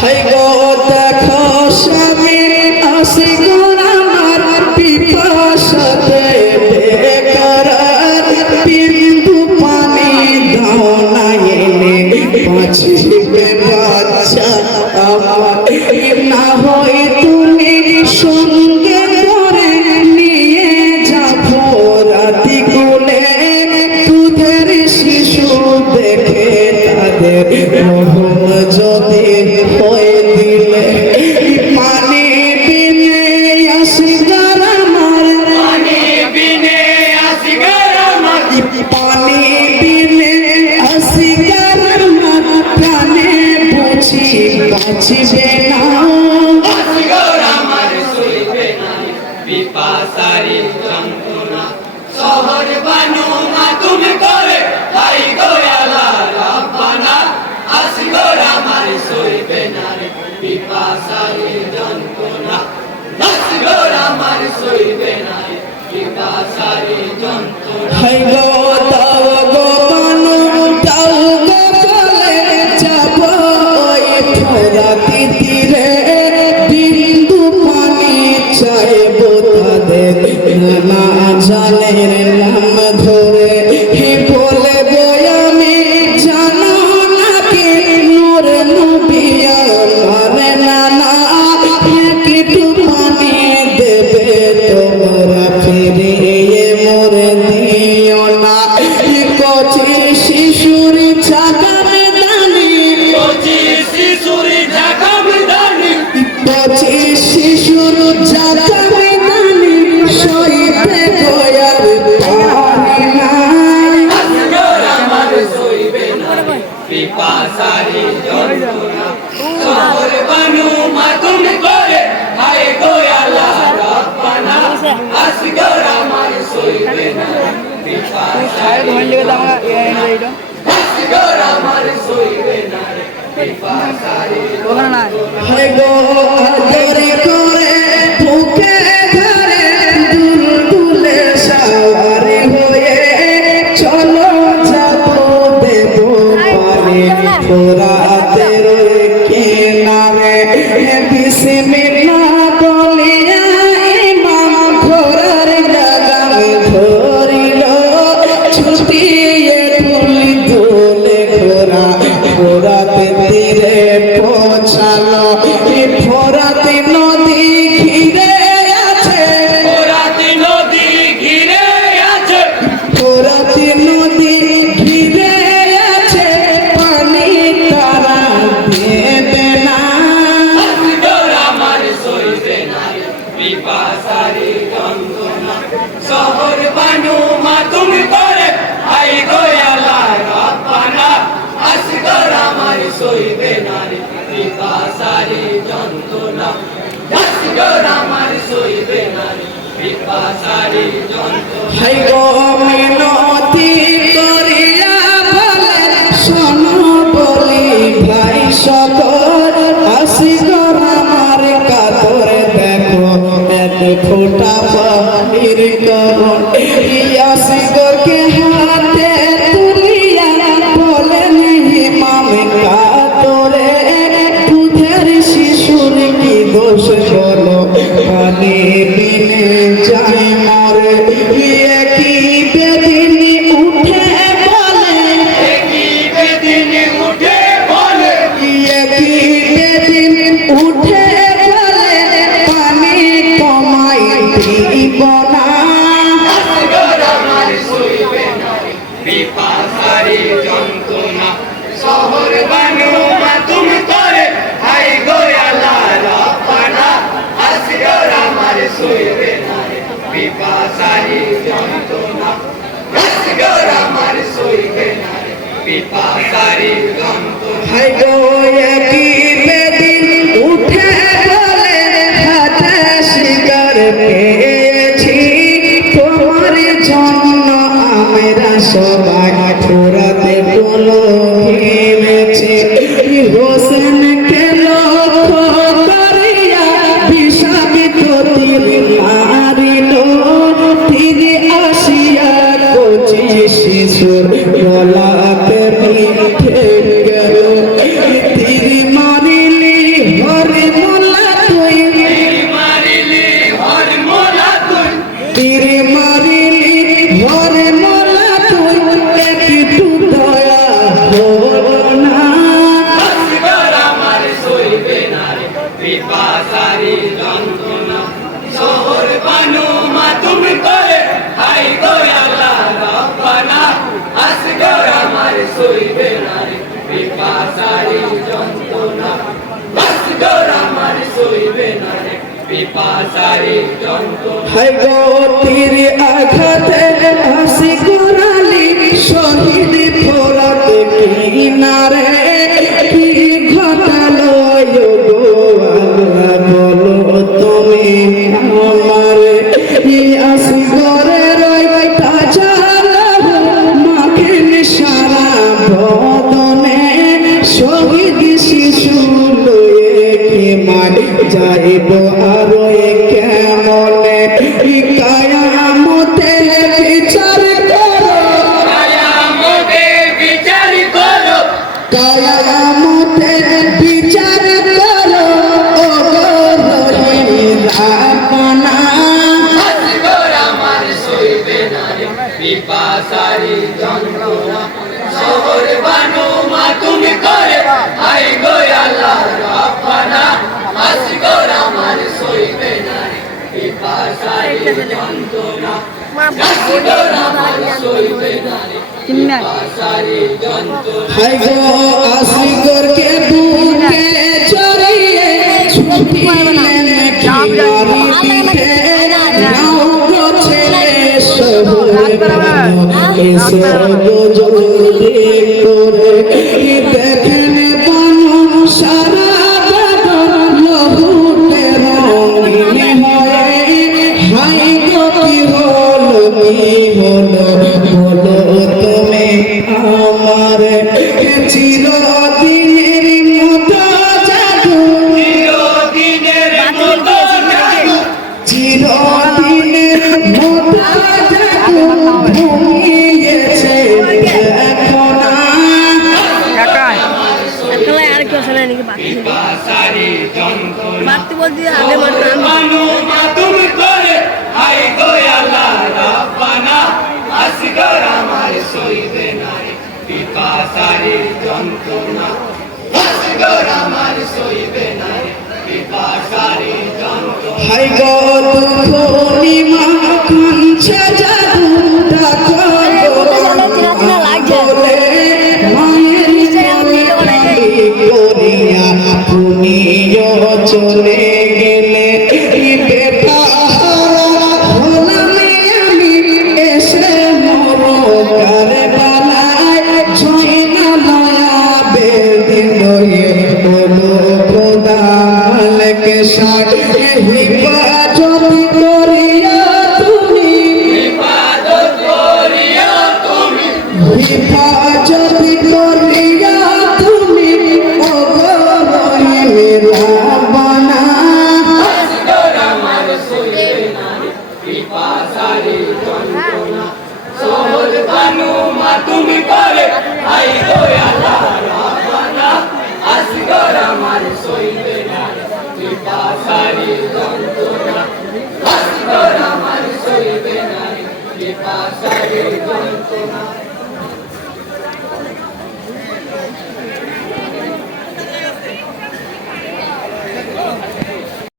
high গো দেখো স্বামী আসি গো আমার পিপাসাতে বেকরার বিন্দু পানি দাও না এনে বাঁচিবে বাচ্চা আমার না হয় তুমি সঙ্গে করে নিয়ে যাবো রাতি কোলে দুধের শিশু দেখে তাদের রহম যদি হয়ে দিলে পানি বিনে আসিগার আমার পানি বিনে আসিগার আমার পানি বিনে আসিগার আমার প্রাণে বুঝি বাঁচিবে না আসিগার আমার সইবে না পিপাসারি যন্ত্রণা শহর বানু মা তুমি করে হাই গো আল্লাহ রাব্বানা আসিগর আমার সইবে না পিপাসারি যন্ত্রণা আসিগর আমার সইবে না পিপাসারি যন্ত্রণা হাই গো দাও গো বানু দাও গো বলে যাব ওই ফোরাতি তীরে বিন্দু পানি চাইবো তাদের না জানের নাম ধরে হে বলে আমি জানো নাকি নূর নবী আমার নানা একটু পানি দেবে তোমরা ফিরিয়ে মোরে দিও না কচি শিশুর ছাগামে দানি কচি শিশুর ছাগামে দানি কচি শিশুর ছাগামে দানি সইতে গোয়ার পানি না আসগর আমার সইবে না পিপাসারি যন্ত্রণা শহর বানু মা তুমি করে হায় গো আল্লাহ রাব্বানা আসগর আমার সইবে না পিপাসারি আসগর আমার সইবে না পিপাসারি হায় গো আদরে করে বুকে ধরে দুলদুলে সাওয়ারে হয়ে চলো যাবো দেব পানি ফোরাতের কিনারে বিসমিল্লাহ বলিয়া ইমাম ঘোড়ার লাগাম ধরিল ছুটিয়ে তুলি দোলে ঘোড়া ফোরাতে তীরে পৌঁছালো ফোরাতে নদী ঘিরে আছে ফোরাতে নদী ঘিরে আছে ফোরাতে নদী ঘিরে আছে পানি তারা দেবে না আসগর আমার সইবে না পিপাসারি যন্ত্রণা শহর বানু মা তুমি করে হাই গো আল্লাহ রাব্বানা আসগর আমার সইবে না পিপাসারি যন্ত্রণা আসগর আমার সইবে না পিপাসারি যন্ত্রণা হাই গো মিনতি করিয়া বলে শোনো বলি ভাই সকল আসগর আমার কাতরে দেখো এক ফোঁটা পানির করুন আসগরকে হাতে তুলিয়া বলেন ইমাম কাতরে দুধের শিশুর কি দোষ বলো পানি বিনে যাই মরে কি বেদিন উঠে বলে কি বেদিন উঠে বলে কি বেদিন উঠে বলে পানি কমাই দিব না আসগর আমার সইবে না পিপাসারি যন্ত্রণা শহর বানু মা তুমি করে হাই গো আল্লাহ রাব্বানা আসগর আমার সইবে না পিপাসারি যন্ত্রণা আসগর আমার সইবে না পিপাসারি যন্ত্রণা হাই গো কি বেদিন উঠে বলে হাতে শিকার পেয়েছি তোমার জন্য আমরা সবাই ফোরাতে বলো ভেবেছি হোসেন কে লক্ষ্য করিয়া বিষাবিত তীর মারিল তীর আসিয়া কচি শিশুর গলাতে পিঠে গেল তীর মারিলি হায় গো তীর আঘাতে হাসি গোরালি শহীদ ফোরাত কিনারে কি ঘটালো গো আল্লাহ বলো তুমি আমারে আসি করে রই তাজালা মাখেন সারা বদনে শহীদ শিশু লয়ে কে মারি যাইব আরো কেমনে কায়ামতে বিচার করো কায়ামতে বিচার করো ও গো রহিম আপনা আসগর আমার সইবে না রে পিপাসারি যন্ত্রণা শহর বানু মা তুমি করে আই গো আল্লাহ আপনা আসগর আমার সইবে না রে পিপাসারি যন্ত্রণা আসগর আমার সইবে না রে পিপাসারি যন্ত্রণা হায় গো আসগর কে বুকে চড়িয়ে ছুটিলেন কিনারি দিতে নাও গো ছেলে শহর বানু এসে গো জলদি করে দেখেন বানু সারা বাদন লহুতে রঙিন হয়ে হাই গো কি হলো বলো তুমি আমার চিরদিনের মতো জাদু চিরদিনের মতো জাদু ঘুমিয়েছে দেখো না বাড়তি বলতে আগে মারতাম তুমি করে হাই গো আল্লাহ রাব্বানা আসগর আমার সইবে না রে পিপাসারি যন্ত্রণা আসগর আমার সইবে না রে পিপাসারি যন্ত্রণা হাই গো দুঃখনি মা কাঞ্চে জাদু ডাকো বলে মায়ের করিয়া তুমিও চলে গেলে বেটা হলাম আমি এসে মরো কারবালায় জয়না মায়া বেদিন বলো খোদা মালিক শাহ হিফাজত করিয়া তুমি হিফাজত করিয়া